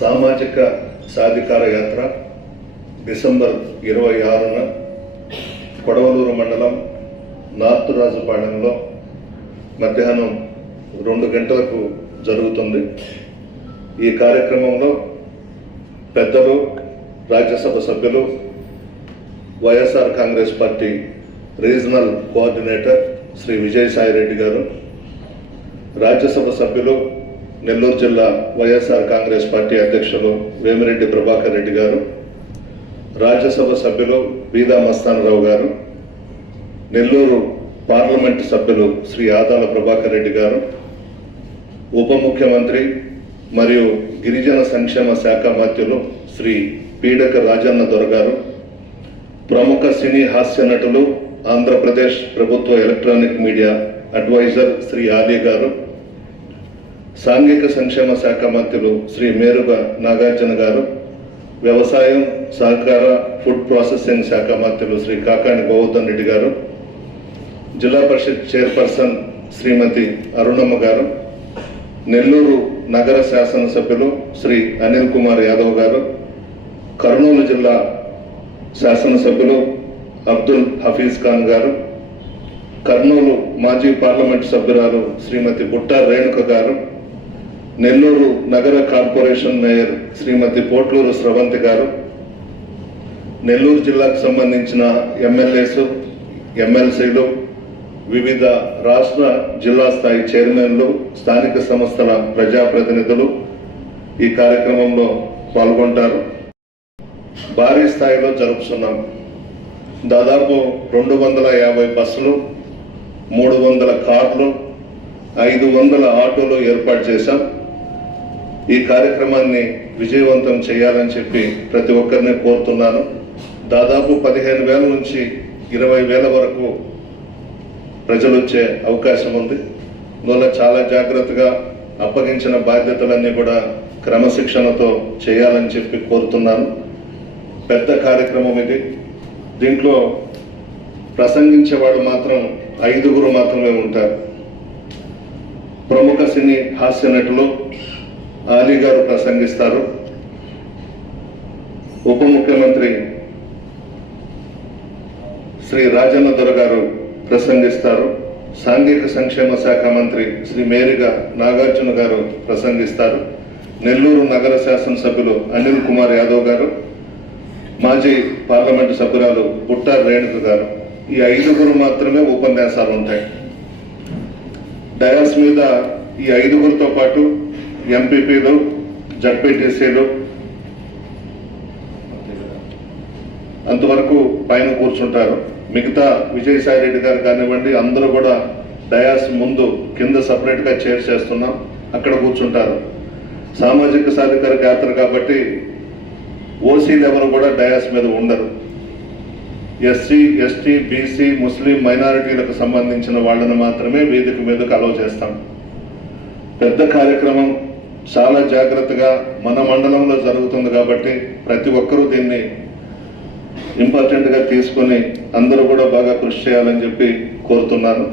సామాజిక సాధికార యాత్ర డిసెంబర్ 26న కొడవలూరు మండలం నార్త్ రాజుపాలెంలో మధ్యాహ్నం 2 గంటలకు జరుగుతుంది. ఈ కార్యక్రమంలో పెద్దలు, రాజ్యసభ సభ్యులు, YSR Congress party regional coordinator Shri Vijayasai Reddy గారు, రాజ్యసభ సభ్యులు, నెల్లూరు జిల్లా వైఎస్ఆర్ కాంగ్రెస్ పార్టీ అధ్యక్షులు వేమిరెడ్డి ప్రభాకర్ రెడ్డి గారు, రాజ్యసభ సభ్యులు బీదా మస్తానరావు గారు, నెల్లూరు పార్లమెంటు సభ్యులు శ్రీ ఆదాల ప్రభాకర్ రెడ్డి గారు, ఉప ముఖ్యమంత్రి మరియు గిరిజన సంక్షేమ శాఖ మంత్రులు శ్రీ పీడక రాజన్న దొర గారు, ప్రముఖ సినీ హాస్య నటులు, ఆంధ్రప్రదేశ్ ప్రభుత్వ electronic media adviser Shri Ali గారు, సాంఘిక సంక్షేమ శాఖ మంత్రులు శ్రీ మేరుగా నాగార్జున గారు, వ్యవసాయం, సహకార, ఫుడ్ ప్రాసెసింగ్ శాఖ మంత్రులు శ్రీ కాకాని గోవర్ధన్ రెడ్డి గారు, జిల్లా పరిషత్ చైర్పర్సన్ శ్రీమతి అరుణమ్మ గారు, నెల్లూరు నగర శాసనసభ్యులు శ్రీ అనిల్ కుమార్ యాదవ్ గారు, కర్నూలు జిల్లా శాసనసభ్యులు అబ్దుల్ హఫీజ్ ఖాన్ గారు, కర్నూలు మాజీ పార్లమెంటు సభ్యురాలు శ్రీమతి బుట్టా రేణుక గారు, నెల్లూరు నగర కార్పొరేషన్ మేయర్ శ్రీమతి పోట్లూరు స్రవంతి గారు, నెల్లూరు జిల్లాకు సంబంధించిన ఎమ్మెల్యేలు, ఎమ్మెల్సీలు, వివిధ రాష్ట్ర జిల్లా స్థాయి చైర్మన్లు, స్థానిక సంస్థల ప్రజాప్రతినిధులు ఈ కార్యక్రమంలో పాల్గొంటారు. భారీ స్థాయిలో జరుపుతున్నాం. దాదాపు 250 బస్సులు, 300 కార్లు, 500 ఆటోలు ఏర్పాటు చేశాం. ఈ కార్యక్రమాన్ని విజయవంతం చేయాలని చెప్పి ప్రతి ఒక్కరిని కోరుతున్నాను. దాదాపు 15,000 నుంచి 20,000 వరకు ప్రజలు వచ్చే అవకాశం ఉంది. అందువల్ల చాలా జాగ్రత్తగా అప్పగించిన బాధ్యతలన్నీ కూడా క్రమశిక్షణతో చేయాలని చెప్పి కోరుతున్నాను. పెద్ద కార్యక్రమం ఇది. దీంట్లో ప్రసంగించేవాడు మాత్రం 5 మాత్రమే ఉంటారు. ప్రముఖ సినీ హాస్య నటులు ఆలీ గారు ప్రసంగిస్తారు, ఉప ముఖ్యమంత్రి శ్రీ రాజన్న దొర గారు ప్రసంగిస్తారు, సాంఘిక సంక్షేమ శాఖ మంత్రి శ్రీ మేరుగా నాగార్జున గారు ప్రసంగిస్తారు, నెల్లూరు నగర శాసనసభ్యులు అనిల్ కుమార్ యాదవ్ గారు, మాజీ పార్లమెంటు సభ్యురాలు బుట్టా రేణుక గారు. ఈ 5 మాత్రమే ఉపన్యాసాలు ఉంటాయి. డయాస్ మీద ఈ 5తో పాటు ఎంపీపీలు, జడ్పీటీసీలు అంతవరకు పైన కూర్చుంటారు. మిగతా విజయసాయిరెడ్డి గారు కానివ్వండి, అందరూ కూడా డయాస్ ముందు కింద సపరేట్గా చైర్ చేస్తున్నాం, అక్కడ కూర్చుంటారు. సామాజిక సాధికార యాత్ర కాబట్టి ఓసీలు ఎవరు కూడా డయాస్ మీద ఉండరు. ఎస్సీ, ఎస్టీ, బీసీ, ముస్లిం మైనారిటీలకు సంబంధించిన వాళ్ళని మాత్రమే వేదిక మీదకు అలౌ చేస్తాం. పెద్ద కార్యక్రమం, చాలా జాగ్రత్తగా మన మండలంలో జరుగుతుంది కాబట్టి ప్రతి ఒక్కరూ దీన్ని ఇంపార్టెంట్గా తీసుకొని అందరూ కూడా బాగా కృషి చేయాలని చెప్పి కోరుతున్నాను.